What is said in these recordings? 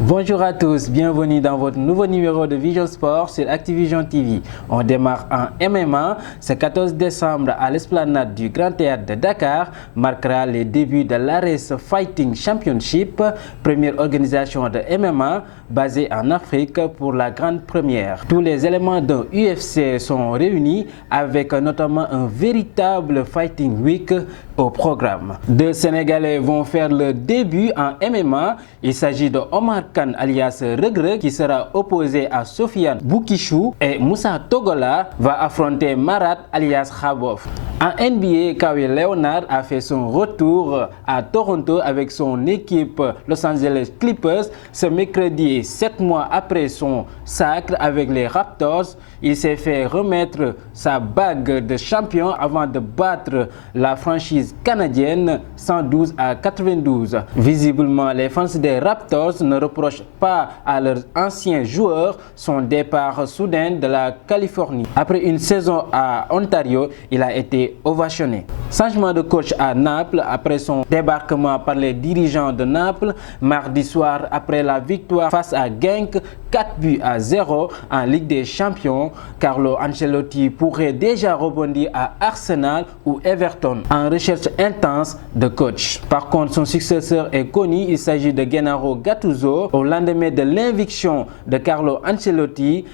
Bonjour à tous, bienvenue dans votre nouveau numéro de Vision Sport sur Activision TV. On démarre en MMA. Ce 14 décembre à l'esplanade du Grand Théâtre de Dakar marquera les débuts de l'Ares Fighting Championship, première organisation de MMA basée en Afrique pour la grande première. Tous les éléments d'un UFC sont réunis avec notamment un véritable Fighting Week au programme. Deux Sénégalais vont faire le début en MMA. Il s'agit de Omar Khan alias Reug qui sera opposé à Sofiane Boukissou et Moussa Togola va affronter Marat alias Khabov. En NBA, Kawhi Leonard a fait son retour à Toronto avec son équipe Los Angeles Clippers ce mercredi, 7 mois après son sacre avec les Raptors. Il s'est fait remettre sa bague de champion avant de battre la franchise canadienne 112-92. Visiblement, les fans des Raptors ne reprochent pas à leurs anciens joueurs son départ soudain de la Californie. Après une saison à Ontario, il a été ovationné. Changement de coach à Naples après son débarquement par les dirigeants de Naples mardi soir après la victoire face à Genk 4-0 en Ligue des Champions. Carlo Ancelotti pourrait déjà rebondir à Arsenal ou Everton en recherche intense de coach. Par contre, son successeur est connu, il s'agit de Gennaro Gattuso. Au lendemain de l'inviction de Carlo Ancelotti,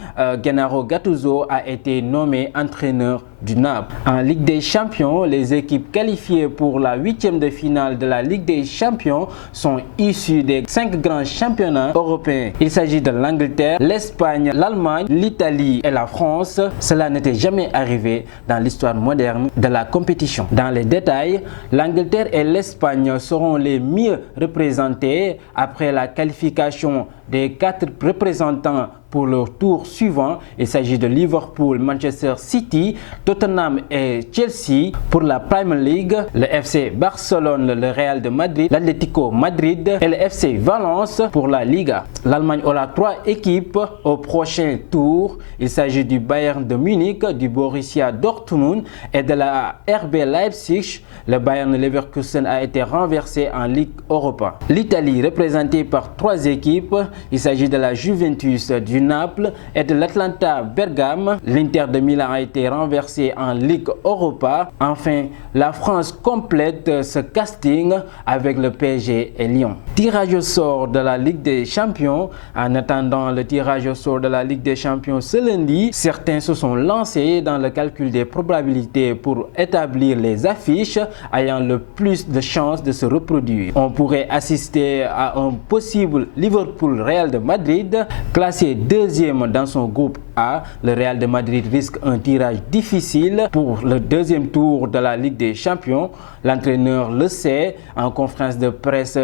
Gennaro Gattuso a été nommé entraîneur du Naples. En Ligue des Champions, les équipes qualifiées pour la 8e de finale de la Ligue des Champions sont issues des 5 grands championnats européens. Il s'agit de l'Angleterre, l'Espagne, l'Allemagne, l'Italie et la France. Cela n'était jamais arrivé dans l'histoire moderne de la compétition. Dans les détails, l'Angleterre et l'Espagne seront les mieux représentés après la qualification des 4 représentants pour leur tour suivant. Il s'agit de Liverpool, Manchester City, Tottenham et Chelsea. Pour la Premier League, le FC Barcelone, le Real de Madrid, l'Atlético Madrid et le FC Valence pour la Liga. L'Allemagne aura 3 équipes au prochain tour. Il s'agit du Bayern de Munich, du Borussia Dortmund et de la RB Leipzig. Le Bayern Leverkusen a été renversé en Ligue Europa. L'Italie, représentée par 3 équipes, il s'agit de la Juventus, du Naples et de l'Atlanta Bergame. L'Inter de Milan a été renversé en Ligue Europa. Enfin, la France complète ce casting avec le PSG et Lyon. Tirage au sort de la Ligue des Champions. En attendant le tirage au sort de la Ligue des Champions ce lundi, certains se sont lancés dans le calcul des probabilités pour établir les affiches ayant le plus de chances de se reproduire. On pourrait assister à un possible Liverpool-Real de Madrid, classé deuxième dans son groupe A. Le Real de Madrid risque un tirage difficile pour le deuxième tour de la Ligue des Champions. L'entraîneur le sait. En conférence de presse,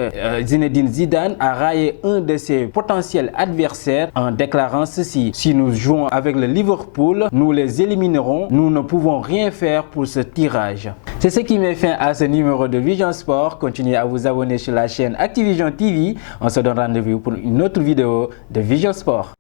Zinedine Zidane a raillé un de ses potentiels adversaires en déclarant ceci: si nous jouons avec le Liverpool, nous les éliminerons. Nous ne pouvons rien faire pour ce tirage. C'est ce qui met fin à ce numéro de Vision Sport. Continuez à vous abonner sur la chaîne Activision TV. On se donne rendez-vous pour une autre vidéo de Vision Sport.